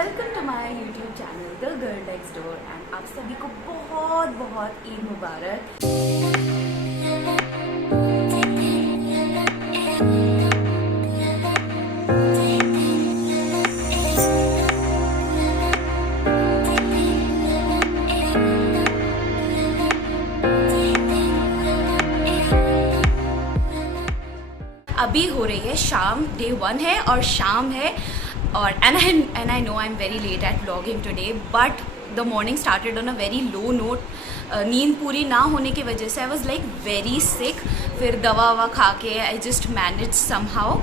Welcome to my YouTube channel the girl next door and आप सभी को बहुत बहुत ईद मुबारक। अभी हो रही है शाम, डे 1 है और शाम है और and I know I am very late at vlogging today but the morning started on a very low note. नींद पूरी ना होने की वजह से I was like very sick. फिर दवा ववा खा के I just manage somehow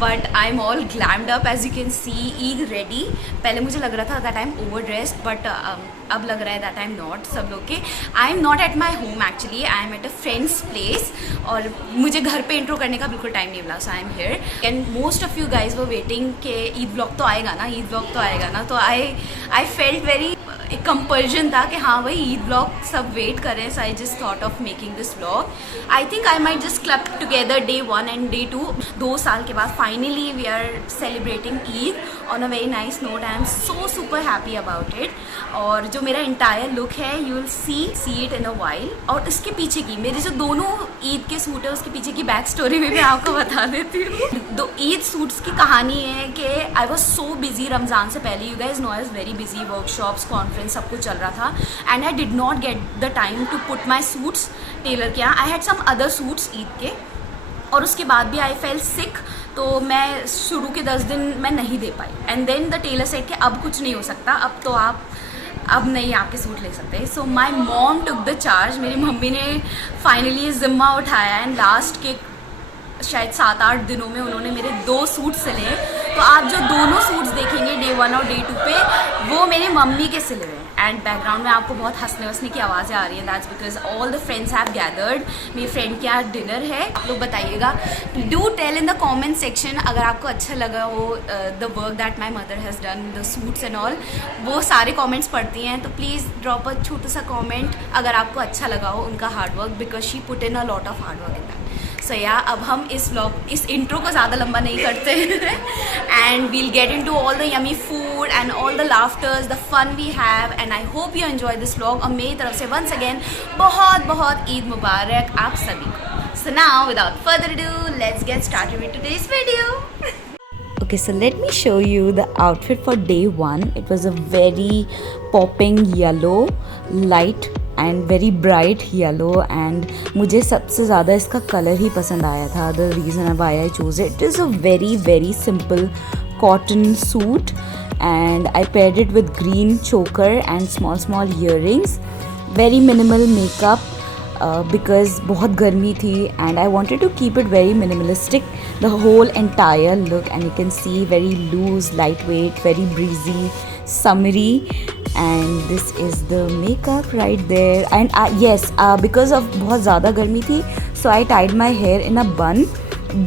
but I am all glammed up as you can see. Eid ready. पहले मुझे लग रहा था that I am overdressed but अब लग रहा है दैट आई एम नॉट। सब लोग के I am not at my home actually, I am at a friend's place और मुझे घर पे इंट्रो करने का बिल्कुल टाइम नहीं मिला। So I am here and most of you guys were waiting के ईद ब्लॉग तो आएगा ना, ईद ब्लॉग तो आएगा ना। तो आई फेल्ट वेरी एक कंपल्जन था कि हाँ भाई ईद ब्लॉग सब वेट करें। So I just thought of making this blog. I think I might just club together day 1 and day 2। 2 साल के बाद finally we are celebrating Eid on a very nice note. I am so super happy about it. और जो मेरा entire look है you will see it in a while. और इसके पीछे की मेरे जो दोनों ईद के सूट है उसके पीछे की बैक स्टोरी भी मैं आपको बता देती हूँ। दो ईद सूट्स की कहानी है कि I was so busy Ramzan से पहले। You guys know I was very busy, workshops conference सब कुछ चल रहा था and I did not get the time to put my suits tailor के यहाँ। I had some other suits Eid के और उसके बाद भी आई फेल सिक। तो मैं शुरू के 10 दिन मैं नहीं दे पाई and then the tailor said कि अब कुछ नहीं हो सकता, अब तो आप अब नहीं आपके सूट ले सकते। So my mom took the charge. मेरी मम्मी ने फाइनली जिम्मा उठाया एंड लास्ट के शायद 7-8 दिनों में उन्होंने मेरे 2 सूट सिले। तो आप जो दोनों सूट्स देखेंगे डे 1 और डे 2 पे वो मेरी मम्मी के सिले हुए हैं। एंड बैकग्राउंड में आपको बहुत हंसने वसने की आवाज़ें आ रही हैं। That's because all the friends have gathered. मेरी फ्रेंड के यहाँ डिनर है। आप लोग बताइएगा, do tell in the comment section अगर आपको अच्छा लगा हो the work that my mother has done, the suits and all. वो सारे कमेंट्स पढ़ती हैं तो प्लीज़ ड्रॉप अ छोटा सा कमेंट अगर आपको अच्छा लगा हो उनका hard work, because she put in a lot of hard work in that. So yeah अब हम इस इंट्रो को ज़्यादा लंबा नहीं करते and we'll get into all the yummy food and all the laughters, the fun we have and I hope you enjoy this vlog. और मेरी तरफ से वंस अगेन बहुत बहुत ईद मुबारक आप सभी को। So now without further ado let's get started with today's video. Okay, so let me show you the outfit for day 1. It was a very popping yellow, light and very bright yellow and मुझे सबसे ज़्यादा इसका colour ही पसंद आया था. The reason why I chose it is a very simple cotton suit and I paired it with green choker and small earrings. Very minimal makeup because बहुत गर्मी थी and I wanted to keep it very minimalistic, the whole entire look, and you can see very loose, lightweight, very breezy, summery, and this is the makeup right there. And yes, because of बहुत ज़्यादा गर्मी थी so I tied my hair in a bun,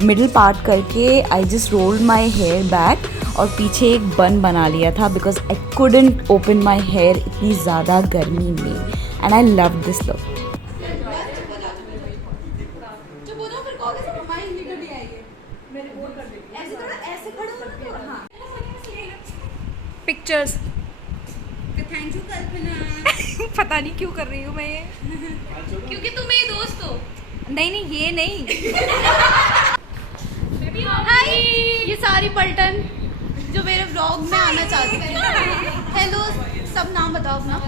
middle part करके I just rolled my hair back और पीछे एक बन बना लिया था because I couldn't open my hair इतनी ज़्यादा गर्मी में and I loved this look. Pictures thank you Kalpana. पता नहीं क्यों कर रही हूँ मैं ये क्योंकि तुम मेरी दोस्त हो। नहीं ये नहीं हाय, ये सारी पलटन जो मेरे व्लॉग में आना चाहती थी। हेलो, सब नाम बताओ अपना।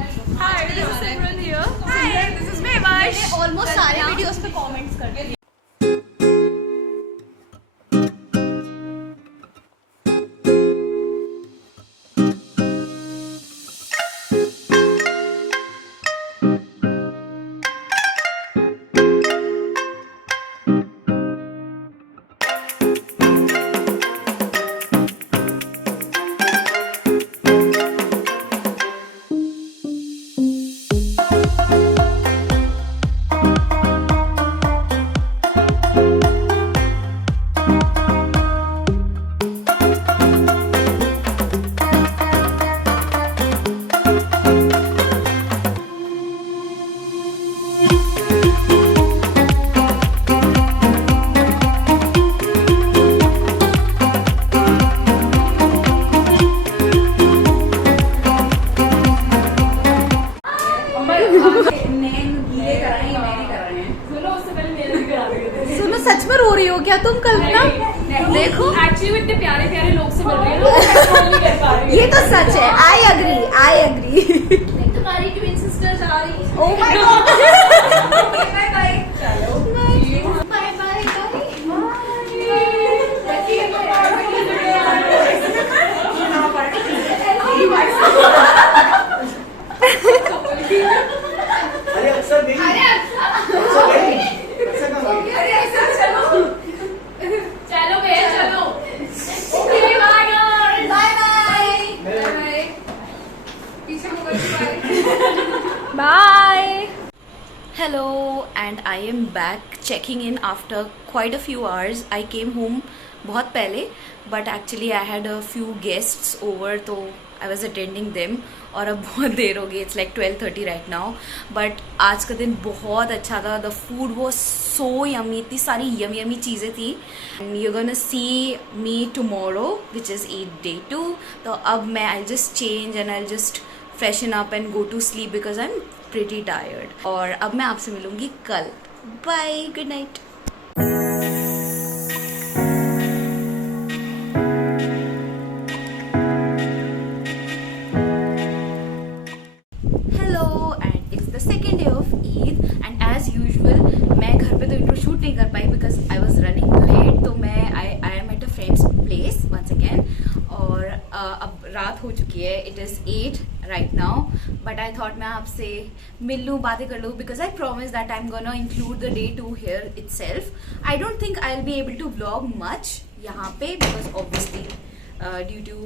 Hi, this is Simran here. Hi, this is Mewash. Almost सारे वीडियोस पे कमेंट्स करते हैं। कल्पना देखो एक्चुअली इतने प्यारे प्यारे लोग से मिल रही है ना, कंट्रोल नहीं कर पा रही ये तो सच है आई अग्री तुम्हारी ट्विन सिस्टर जा रही है oh my God bye bye चलो बाय बाय अरे अक्सर गई अक्सर गई चलो भैया चलो ओके बाय बाय बाय पीछे मुड़ bye bye hello and I am back checking in after quite a few hours. I came home बहुत पहले but actually I had a few guests over तो I was attending them और अब बहुत देर हो गई. It's like 12:30 right now. But आज का दिन बहुत अच्छा था. The food was so yummy. इतनी सारी yummy चीज़ें थी. And you're gonna see me tomorrow which is day 2. तो अब मैं I'll just change and I'll just freshen up and go to sleep because I'm pretty tired. और अब मैं आपसे मिलूँगी कल. Bye. Good night. मैं घर पे तो इंट्रो शूट नहीं कर पाई because I was running late. तो मैं I am at a friend's place once again और अब रात हो चुकी है. It is 8 right now but I thought मैं आपसे मिल लूँ बातें कर लूँ because I promise that I am gonna include the day 2 here itself. I don't think I will be able to vlog much यहाँ पे because obviously due to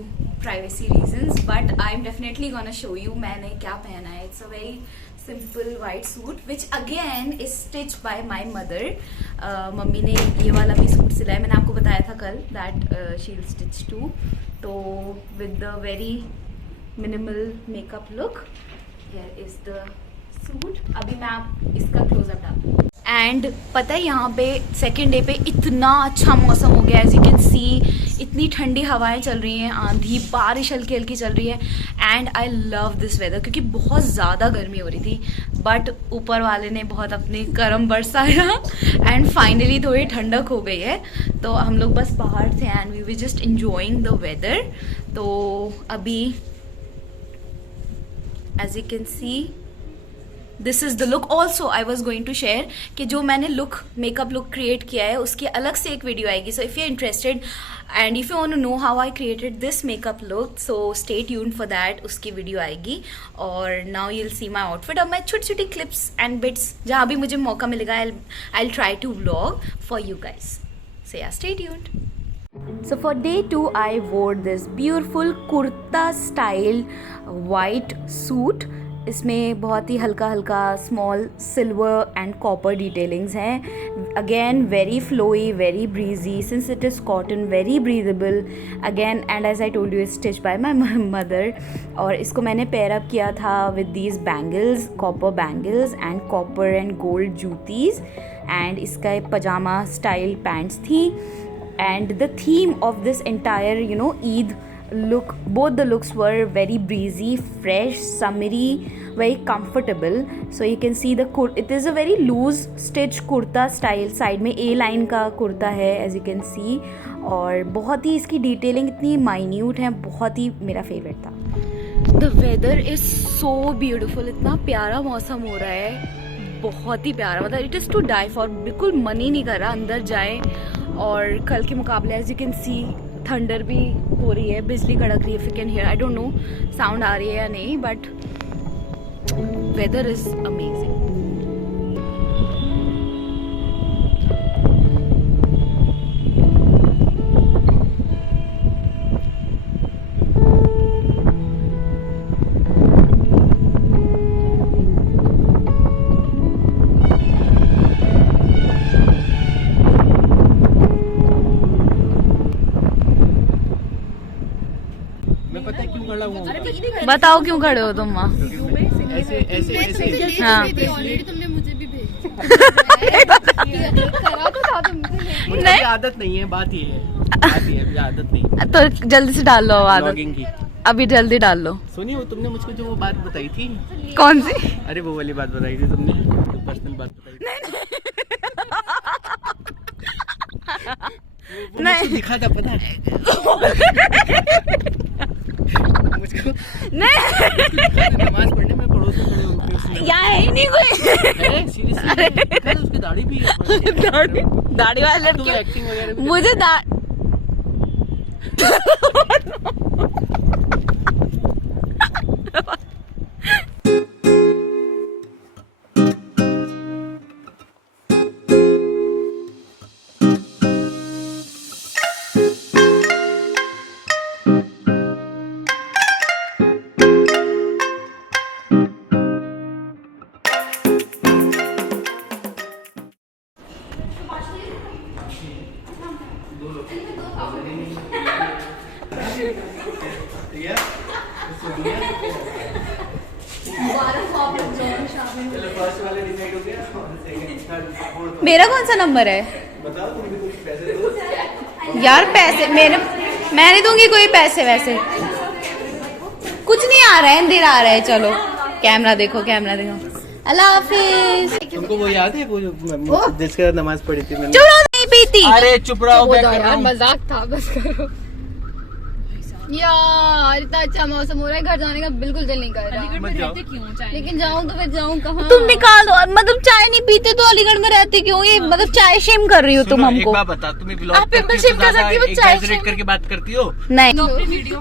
privacy reasons but I'm definitely gonna show you मैंने क्या पहना है. It's a very simple white suit which again is stitched by my mother. Mummy ने ये वाला भी सूट सिलाया. मैंने आपको बताया था कल that she'll stitch too. तो with the very minimal makeup look here is the suit. अभी मैं आप इसका क्लोजअप डालूँ. एंड पता है यहाँ पे सेकेंड डे पे इतना अच्छा मौसम हो गया. एज यू कैन सी इतनी ठंडी हवाएं चल रही हैं, आंधी बारिश हल्की हल्की चल रही है. And I love this weather क्योंकि बहुत ज़्यादा गर्मी हो रही थी बट ऊपर वाले ने बहुत अपने करम बरसाया एंड फाइनली थोड़ी ठंडक हो गई है. तो हम लोग बस बाहर थे and we were just enjoying the weather. तो अभी as you can see this is the look. Also I was going to share कि जो मैंने लुक मेकअप लुक क्रिएट किया है उसकी अलग से एक वीडियो आएगी. So if you are interested and if you want to know how I created this makeup look so stay tuned for that. उसकी वीडियो आएगी. और now you will see my outfit. अब मैं छोटी छोटी क्लिप्स एंड बिट्स जहाँ भी मुझे मौका मिलेगा I will try to vlog for you guys. So yeah stay tuned. So for day 2 I wore this beautiful kurta style white suit. इसमें बहुत ही हल्का हल्का small silver and copper detailings हैं. Again very flowy very breezy since it is cotton very breathable again and as I told you stitch by my mother. और इसको मैंने pair up किया था with these bangles copper bangles and copper and gold juttis. And इसका pyjama style pants थी. And the theme of this entire Eid look, both the looks were very breezy, fresh, summery, very comfortable. So you can see it is a very loose stitch kurta style. Side में A line का कुर्ता है as you can see. और बहुत ही इसकी detailing इतनी minute है, बहुत ही मेरा फेवरेट था. The weather is so beautiful. इतना प्यारा मौसम हो रहा है, बहुत ही प्यारा. मतलब it is to die for. बिल्कुल मन ही नहीं कर रहा अंदर जाए. और कल के मुकाबले as you can see thunder भी हो रही है, बिजली कड़क रही है. If you can hear I don't know sound आ रही है या नहीं बट वेदर इज अमेजिंग. बताओ क्यों खड़े हो तुम वहाँ? ऐसे ऐसे ऐसे. हाँ. ऑलरेडी तुमने मुझे भी भेजा. मुझे आदत नहीं है. बात ये है मुझे आदत नहीं. तो जल्दी से डाल लो आदत. ब्लॉगिंग की अभी जल्दी डाल लो. सुनिए वो तुमने मुझको जो वो बात बताई थी. कौन सी? अरे वो वाली बात बताई थी तुमने, पर्सनल बात बताई थी. वो मुझको दिखा था पता है मुझको नहीं नमाज पढ़ने में पड़ोस में खड़े होके उसने यहाँ है ही नहीं कोई सीरियसली उसकी दाढ़ी भी है दाढ़ी वाले तो लड़के एक्टिंग वगैरह भी मुझे मेरा कौन सा नंबर है यार? पैसे मैं नहीं दूंगी कोई पैसे वैसे। कुछ नहीं आ रहा है, अंधेरा आ रहा है। चलो कैमरा देखो। अल्लाह हाफिज। तुमको वो याद है वो जो जिसके साथ नमाज पढ़ी थी मैंने? चुप रहो, नहीं पीती। अरे चुप रहो, मैं कर रहा यार हूँ। मजाक था, बस करो यार। इतना अच्छा मौसम हो रहा है, घर जाने का बिल्कुल दिल नहीं कर रहा। मत जाओ। लेकिन जाऊँ तो फिर जाऊँ कहाँ? तुम निकाल दो। मतलब चाय नहीं पीते तो अलीगढ़ में रहते क्यों? ये मतलब चाय शेम कर रही हो तुम सुनो, हमको। एक बात बता, तुम्हें ब्लॉग आप membership कर सकती हो, चाय शेम करके बात करती हो? नहीं,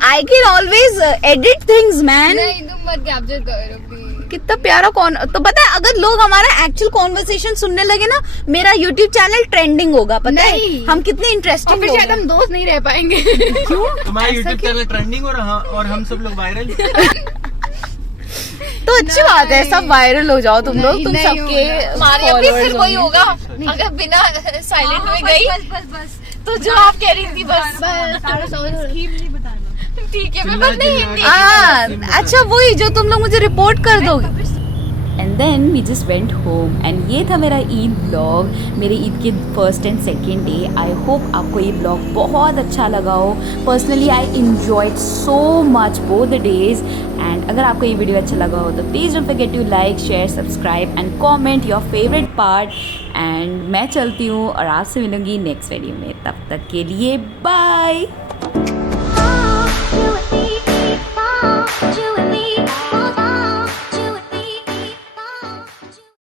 I can always edit things man. नहीं, तुम मत कैप्चर करो प्लीज। कितना प्यारा कौन तो पता है, अगर लोग हमारा एक्चुअल कॉन्वर्सेशन सुनने लगे ना, मेरा यूट्यूब चैनल ट्रेंडिंग होगा। पता है नहीं। हम कितने और इंटरेस्टिंग फिर लोग शायद हम हैं। दोस्त नहीं रह पाएंगे। तुम्हारा यूट्यूब चैनल ट्रेंडिंग और हम सब लोग वायरल। तो अच्छी बात है, सब वायरल हो जाओ तुम लोग। तुम नहीं सबके हमारे अभी फिर followers वही होंगे। होगा अगर बिना साइलेंट में गई। बस तो जो आप कह रही थी बस ठीक है, मैं बस नहीं हिंदी। अच्छा वही जो तुम लोग मुझे रिपोर्ट कर दोगे। And then we just went home एंड ये था मेरा ईद ब्लॉग, मेरे ईद के first and second day. I hope आपको ये ब्लॉग बहुत अच्छा लगा हो। Personally I enjoyed so much both the days. And अगर आपको ये वीडियो अच्छा लगा हो तो please don't forget to like, share, subscribe and comment your favourite part. And मैं चलती हूँ और आपसे मिलूंगी नेक्स्ट वीडियो में। तब तक के लिए बाय।